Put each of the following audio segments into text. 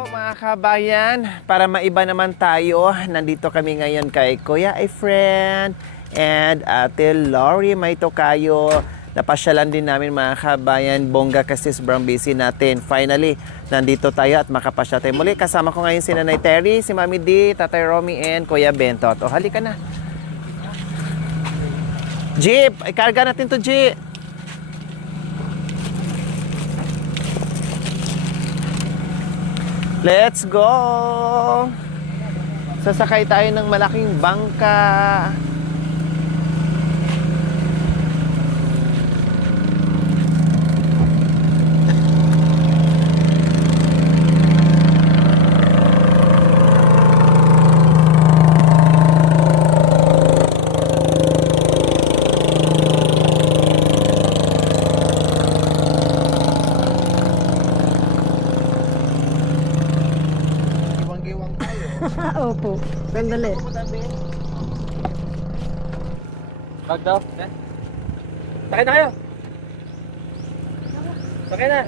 po mga kabayan, para maiba naman tayo, nandito kami ngayon kay Kuya Efren and Ate Lori May Tokayo. Napasyalan din namin mga kabayan, bongga kasi sobrang busy natin. Finally, nandito tayo at makapasya tayo muli. Kasama ko ngayon si Nanay Terry, si Mami D, Tatay Romy and Kuya Bentot. O halika na. Jeep! Ikarga natin to, Jeep! Let's go! Sasakay tayo ng malaking bangka. Opo. Sandali. Bag daw. Sakay na kayo. Sakay na.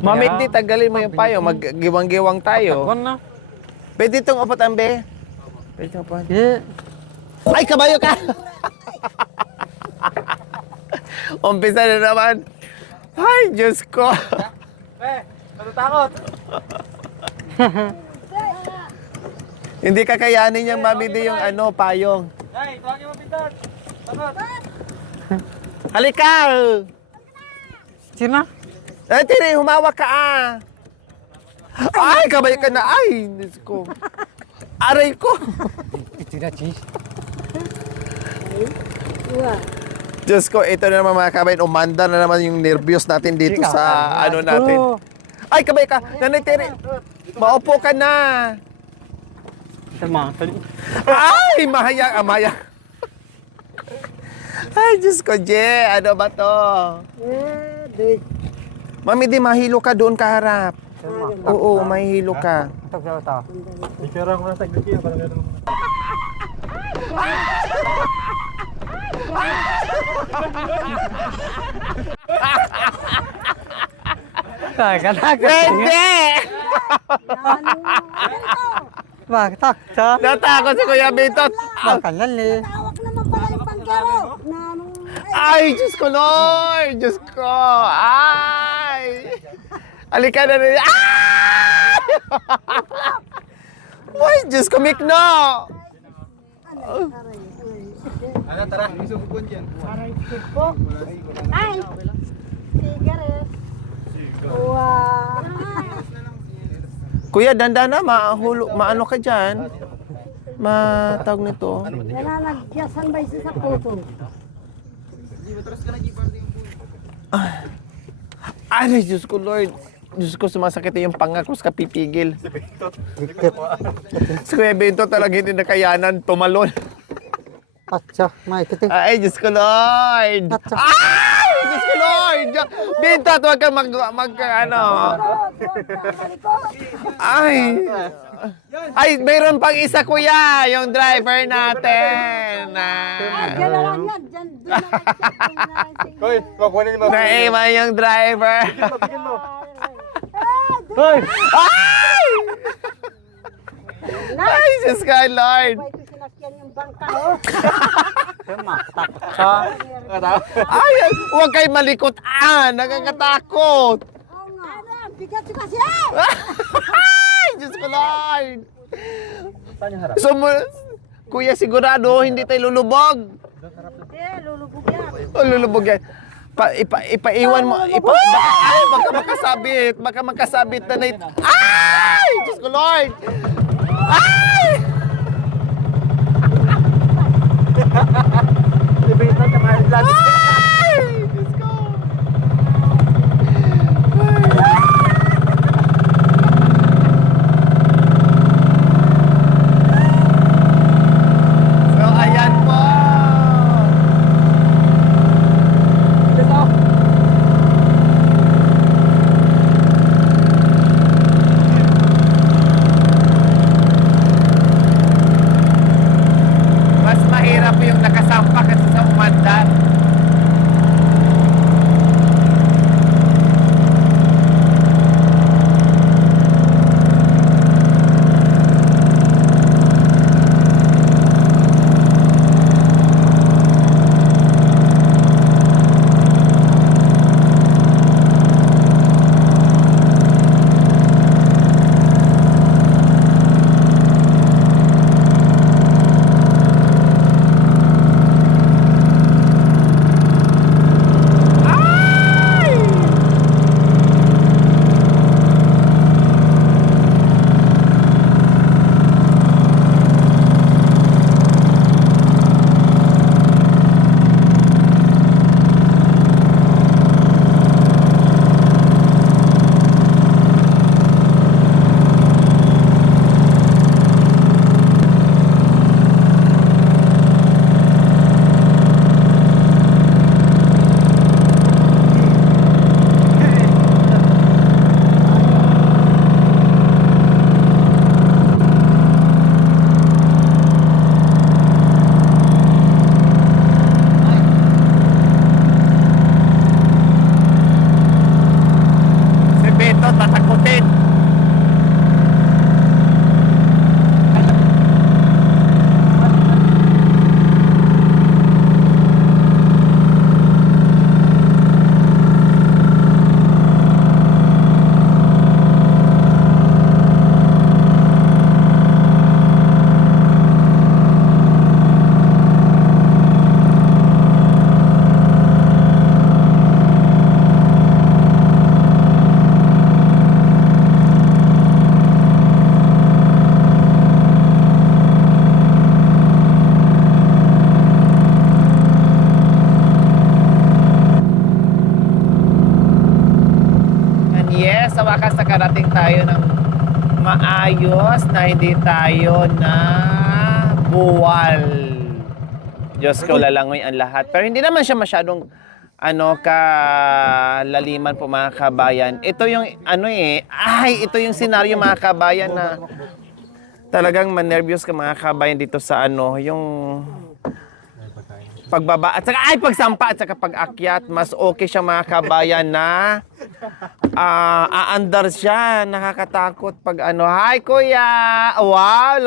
Mami, di tagalin mo yung payo. Maggiwang-giwang tayo. Na. Pwede itong upat ambe? Pwede itong upat. Yeah. Ay, kabayo ka! Umpisa na naman. Ay, Diyos ko. Natatakot. Hindi kakayanin niyang Mami di yung payong. Ay, tawagin mo pintor. Takot. Halika! Sino? Ay, tiri, humawak ka Ay, kabayo ka na. Ay, Diyos ko. Aray ko. Sino, cheese? Diyos ko, ito na naman mga kabayan. Umanda na naman yung nervyos natin dito sa natin. Ay, kabayo ka. Nanay Tere, maupo ka na. Ay, amaya. Ay, Diyos ko, Je. Ano ba to? Mami, di mahilo ka doon kaharap. Oo, mahilo ka. Picture ko na sa gilid para meron. Pwede! Bakit? Natakot si Kuya Bentot. Bakalan eh. Tawak naman pala yung pangkero. Ay, Diyos ko, Lord! Diyos ko! Ay! Halika na rin. Ay! Ay, Diyos ko, Mikno! Ano, tara. Isubukon dyan. Ay! Sigaret. Wow! Kuya, danda na, maano ka dyan? Matawag nito. Nananagyasan ba isa sa puto? Ay, Diyos ko, Lord. Diyos ko, sumasakit yung pangakos ka pipigil. Si Kuya Bentot talaga hindi nakayanan, tumalon. Atsa, may kiting. Ay, Diyos ko, Lord! Ay, Diyos ko, Lord! Bentot, huwag kang Ay, mayroon pang isa, Kuya, yung driver natin. Diyan na lang yan. Diyan na lang yan. Hoy, kukunin mo. Naiman yung driver. Bigyan mo. Hoy! Ay! Ay, Diyos ko, Lord! Ito sinakyan yung bangka, oh. Ay, huwag kayo malikot. Nakakatakot. Oo nga. Bigat yung kasi, Ay, Diyos ko, Lord! Kuya, sigurado, hindi tayo lulubog. lulubog yan. Lulubog yan. Ipaiwan mo. Baka makasabit na nait. Ay! Diyos ko, Lord! Ay! Ay! Diyos ko! So, ayan po. makarating tayo ng maayos na hindi tayo na buwal. Diyos ko, lalangoy ang lahat. Pero hindi naman siya masyadong kalaliman po mga kabayan. Ito yung ito yung senaryo mga kabayan na talagang manervyos ka mga kabayan dito sa yung pagbaba at saka pagsampa at saka pag-akyat. Mas okay siya mga kabayan na aandar siya. Nakakatakot pag Hi kuya! Wow!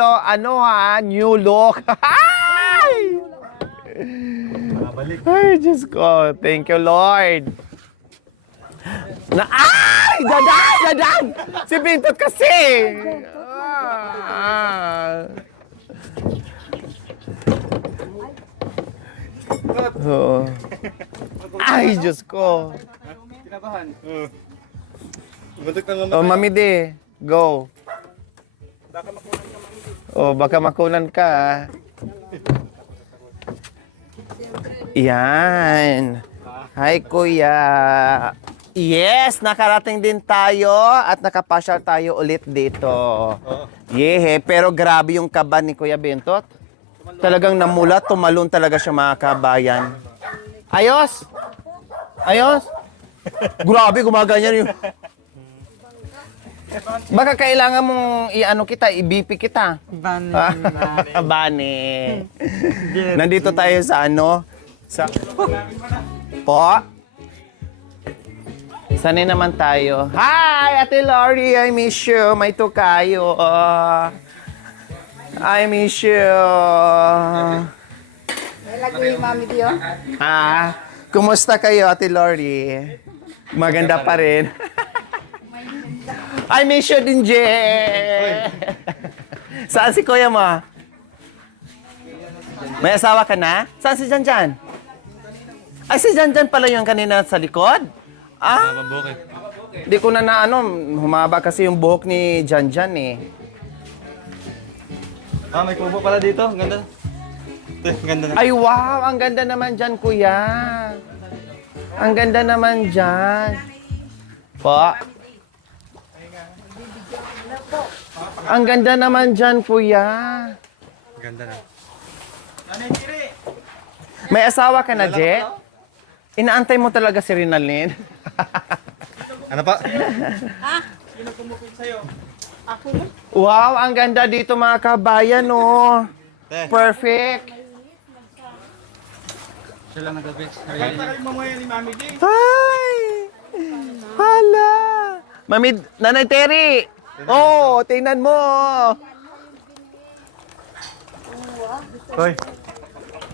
New look! Hi! Ay, Diyos ko. Thank you, Lord. Dadan! Si Pintot kasi! Oo. Ay, Diyos ko. Kinabahan. Buntok na mama. Mami De, go. Baka makunan ka. Yan. Hi, Kuya. Yes, nakarating din tayo at nakapasyal tayo ulit dito. Yehe, pero grabe yung kaba ni Kuya Bentot. Talagang namulat, tumalon talaga siya mga kabayan. Ayos? Grabe, gumaganyan yung... Baka kailangan mong i-BP kita. Bane. Nandito tayo sa Po. Sanay naman tayo. Hi, Ate Lori, I miss you. May tukayo. I miss you. Lagi ni Mami Dio. Kumusta kayo, Ate Lori? Maganda pa rin. I miss you din, Je. Saan si Kuya mo? May asawa ka na? Saan si Janjan? Ay, si Janjan pala yung kanina sa likod? Di ko na humaba kasi yung buhok ni Janjan eh. May kubo pala dito. Ang ganda. Ganda na. Ay, wow! Ang ganda naman dyan, Kuya. Ang ganda naman dyan. Po. Ang ganda naman dyan, Kuya. Ganda na. May asawa ka na, Je? Inaantay mo talaga si Rinalyn? Ano pa? Wow, ang ganda dito mga kabayan, oh. Perfect. Sila nag-bitch. Hi! Hala! Mami, Nanay Terry! Oh, tingnan mo! Hoy.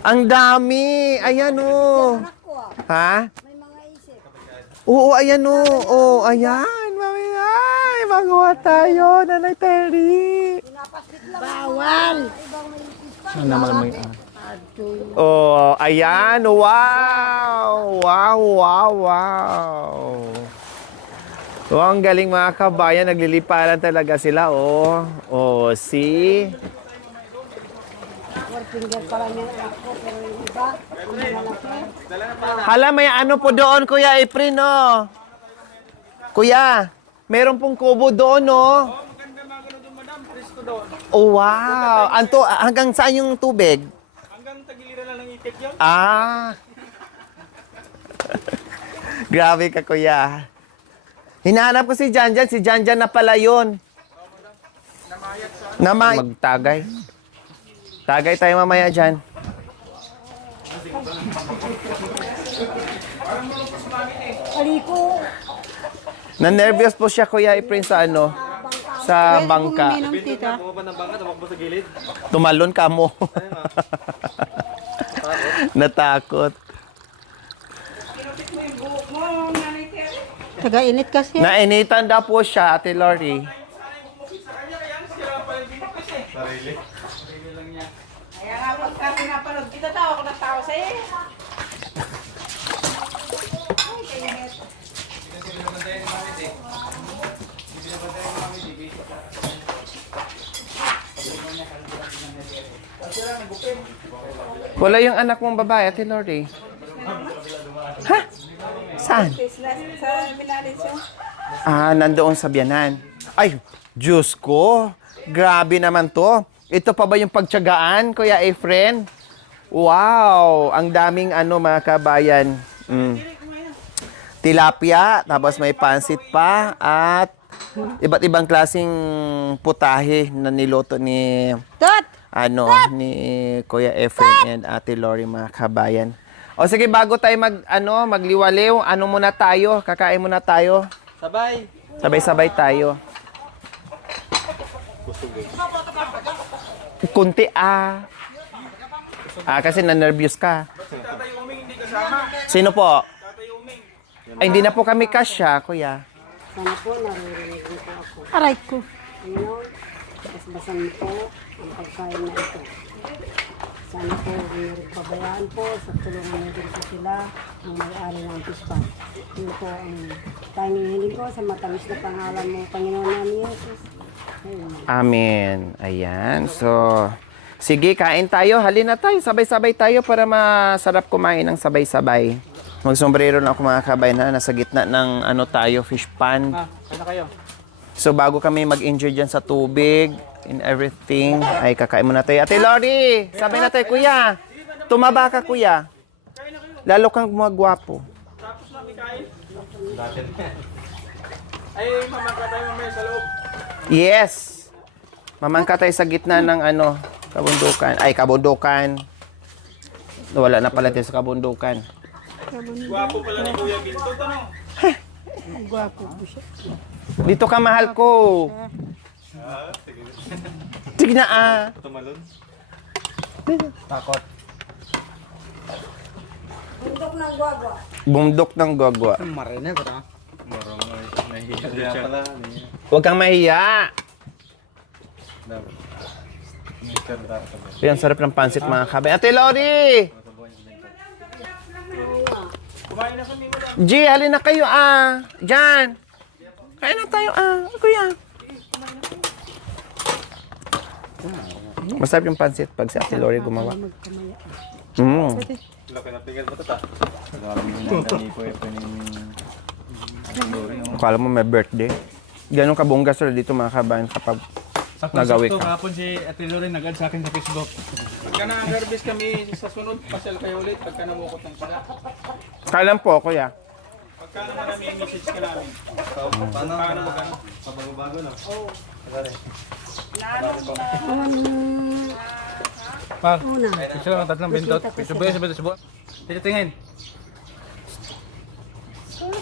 Ang dami! Ayan, oh. Ha? May mga isip. Oo, ayan, oh. Oh, ayan. Mami, ay, magawa tayo, Nanay Terry. Bawal. Ano naman may Oh, ayan. Wow! Wow, wow, wow. Oh, ang galing mga kabayan. Nagliliparan talaga sila, oh. Oh, see? Four finger pa lang yan ako. Pero yung iba, malaki. Hala, may po doon, Kuya Efren, no? Kuya, meron pong kubo doon, no? Oh, wow. Hanggang saan yung tubig? Hanggang tagiliran lang ng itik yun. Grabe ka, Kuya. Hinahanap ko si Janjan. Si Janjan na pala yun. Magtagay. Tagay tayo mamaya dyan. Aliko. Na-nervous po siya, Kuya Efren, sa sa bangka. Bumaba ng bangka, tumakbo sa gilid. Tumalon ka mo. Natakot. Taga-init kasi. Nainitan daw po siya, Ate Lori. Sarili. Kaya nga pagka pinapanood kita, tawa ko ng tawa sa'yo. Wala yung anak mong babae, Ate Lori. Ha? Saan? Sa Milalis yun. Nandoon sa biyanan. Ay, Diyos ko. Grabe naman to. Ito pa ba yung pagtiyagaan, Kuya Efren? Wow! Ang daming mga kabayan. Tilapia, tapos may pansit pa, at iba't ibang klaseng putahe na niluto ni ni Kuya Efren and Ate Lori, mga kabayan. O sige, bago tayo magliwaliw, muna tayo? Kakain muna tayo. Sabay. Sabay-sabay tayo. Kunti kasi na-nervous ka. Sino po? Ay, hindi na po kami kasya, kuya. Sana po, naririnig po ako. Aray ko. Ngayon, basbasan mo po ang pagkain na ito. Sana po, hindi pabayaan po sa tulungan niyo din po sila ang may-ari ng pispan. Yun po ang tanging hiling ko sa matamis na pangalan mo, Panginoon namin Jesus. Ayun. Amen. Ayan. So, sige, kain tayo. Halina tayo. Sabay-sabay tayo para masarap kumain ng sabay-sabay. Magsombrero na ako, mga kabayan, na nasa gitna ng fish pond. Kaya kayo. So, bago kami mag-enjoy dyan sa tubig and everything, ay kakain muna tayo. Ate Lori, sabay na tayo, kuya. Tumaba ka, kuya. Lalo kang magwapo. Tapos na kain. Ay, mamaka tayo mamaya sa loob. Yes. Mamangka tayo sa gitna ng kabundukan. Ay, kabundukan. Wala na pala tayo sa kabundukan. Gwapo pala ni Kuya Bintot, ano? Gwapo po siya. Dito ka, mahal ko. Sige na, Tumalon. Takot. Bundok ng gwagwa. Bundok ng gagwa. Marinig ko na. Marungoy. Nahihiya siya. Pala. Huwag kang mahiya. Yan, sarap ng pansit, mga kabayan. Ate Lori! Kumain na kami, madam. G, halin na kayo, Diyan. Kain na tayo, kuya. Masarap yung pansit pag si Ate Lori gumawa. Laki na pigal mo ito, ta? Akala mo may birthday. Ganun kabongga sila dito, mga kabayan, kapag nagawi Sakto, ka. kahapon si Ate Lori nag-add sa akin sa Facebook. Pagka na-harvest kami sa sunod, pasyal kayo ulit. Pagka namukot ng pala. Kailan po, kuya? Pagka naman namin message ka namin. Paano magkano? Pabago-bago na. Oo. Pa, gusto lang ang tatlong bintot. Subo. Dito tingin.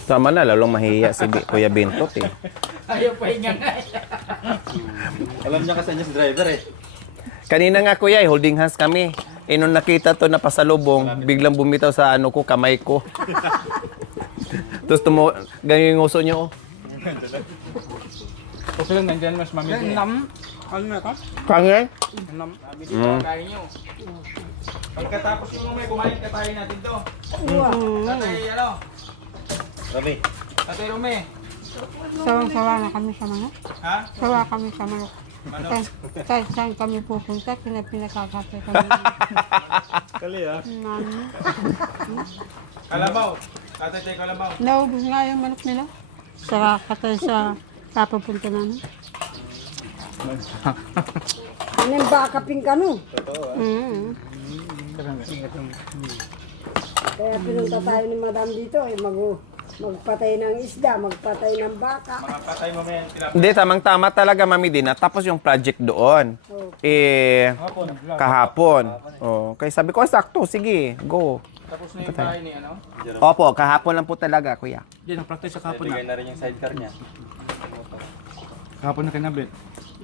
Tama na, lalong mahiya si Kuya Bintot eh. Ayaw pa hinga nga. Alam niya kasi niya si driver eh. Kanina nga, kuya, holding hands kami. Nung nakita to na pasalubong, biglang bumitaw sa kamay ko. Tapos ganyan yung uso niyo. Okay lang, nandiyan mas mami. Ano na ka? Kanya? Sabi dito, kain niyo. Pagkatapos yung may kumain, katayin natin to. Tatay, Rami. Tatay Rami. Sawang-sawa na kami sa manok. Ha? Sawa kami sa manok. Manok. Saan kami pupunta, pinakakape kami. Kali ah. Mami. Kalabaw. Tatay tayo kalabaw. Naubos nga yung manok nila. Saka katay sa papupunta namin. Ano yung baka pingkano? Totoo ah. Kaya pinunta tayo ni Madam dito, magpatay ng isda, magpatay ng baka. Mga patay mamaya. Hindi, tamang-tama talaga, Mami Dina. Tapos yung project doon. Kahapon. Oh, kaya sabi ko, sakto, sige, go. Tapos na yung bahay ni ano? Opo, kahapon lang po talaga, kuya. Diyan, ang practice sa kahapon Bigay na. na rin yung sidecar niya. Kahapon na kinabit.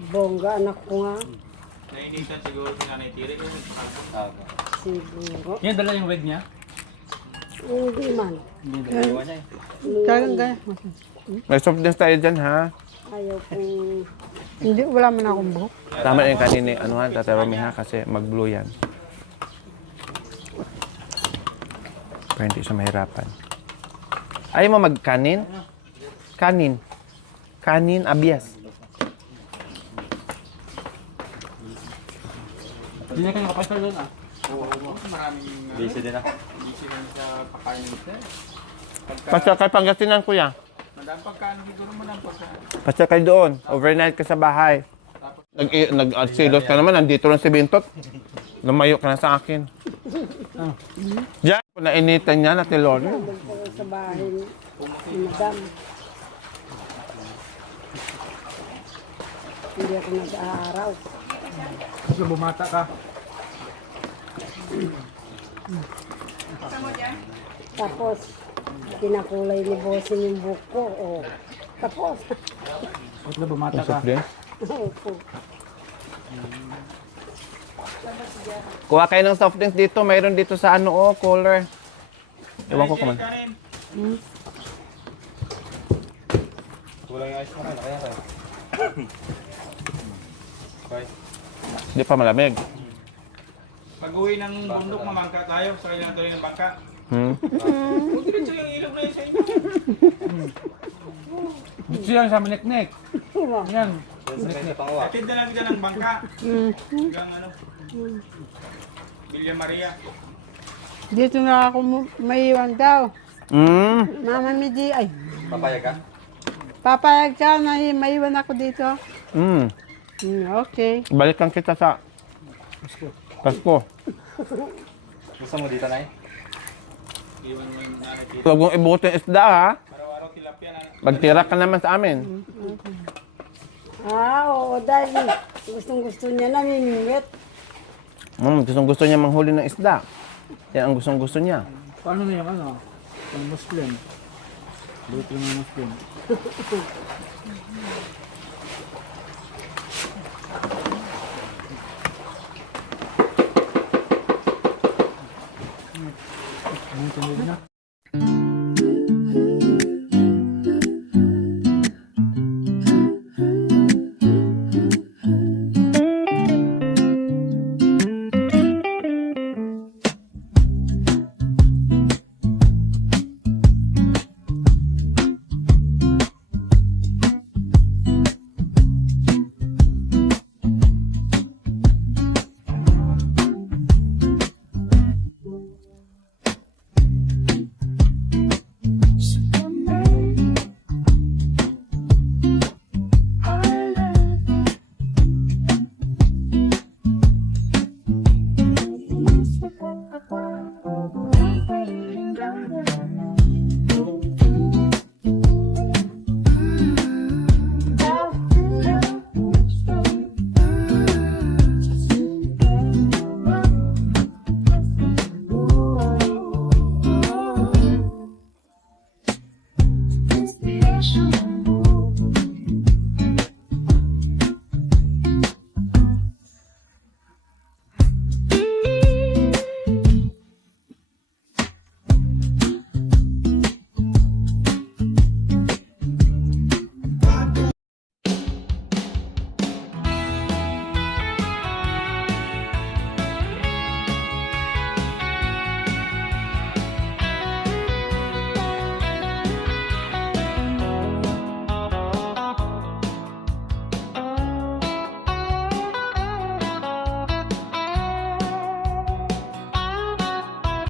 Bongga, anak ko nga. Nainitan siguro si Nanay Tiri. Siguro. Yan, dala yung wig niya. Hindi man. Iwan niya eh. Talagang gaya. May soft drinks tayo dyan, ha? Ayaw kong... Hindi, wala man akong buhok. Tama na yung kanina, Tatay Romy, ha? Kasi mag-blue yan. Para hindi siya mahirapan. Ayaw mo magkanin? Kanin. Kanin, abias. Hindi na kayo nakapasal doon Maraming Busy din ah. Busy lang sa pakain nito. Pasya kay Pangasinan, kuya. Madami pagkaan, siguro mo ng pagkaan. Basta kayo doon. Overnight ka sa bahay. Nag-silos ka naman. Nandito lang si Bintot. Lumayo ka na sa akin. Diyan, kung nainitan niya, Ate Lorna. Doon po sa bahay ni Madam. Hindi ako nag-aaraw. Gusto bumata ka. Tapos, kinakulay ni Bossing yung buhok ko. Oh. Tapos, Gusto bumata ka. Soft drinks. opo. Kuha kayo ng soft drinks dito. Mayroon dito sa ano, oh, cooler. Ewan ko kung man. Kanin. Kulang yung ice mo kayo, kaya kayo. Bye. Hindi pa malamig. Pag-uwi ng bundok, mamangka tayo. Sa kailangan tuloy ng bangka. Huwag diretso yung ilog na yun sa inyo. Dito yan sa Maniknik. Yan. Atid na lang dyan ng bangka. Hanggang ano. Villa Maria. Dito na ako maiwan daw. Mama Midi, ay, Papayag ka? papayag ka na maiwan ako dito. Okay. Balikan kita sa Pasko. Gusto mo dito, Nay? Iwan mo yung nanay dito. Huwag mong ibutin isda, ha? Araw-araw tilapia na. Magtira ka naman sa amin. Oo, dahil gustong-gusto niya namimingwit. Gusto niya manghuli ng isda. Yan ang gustong-gusto niya. Paano na yung ano? Ang Muslim. Buti ng Muslim. Ang tunod na.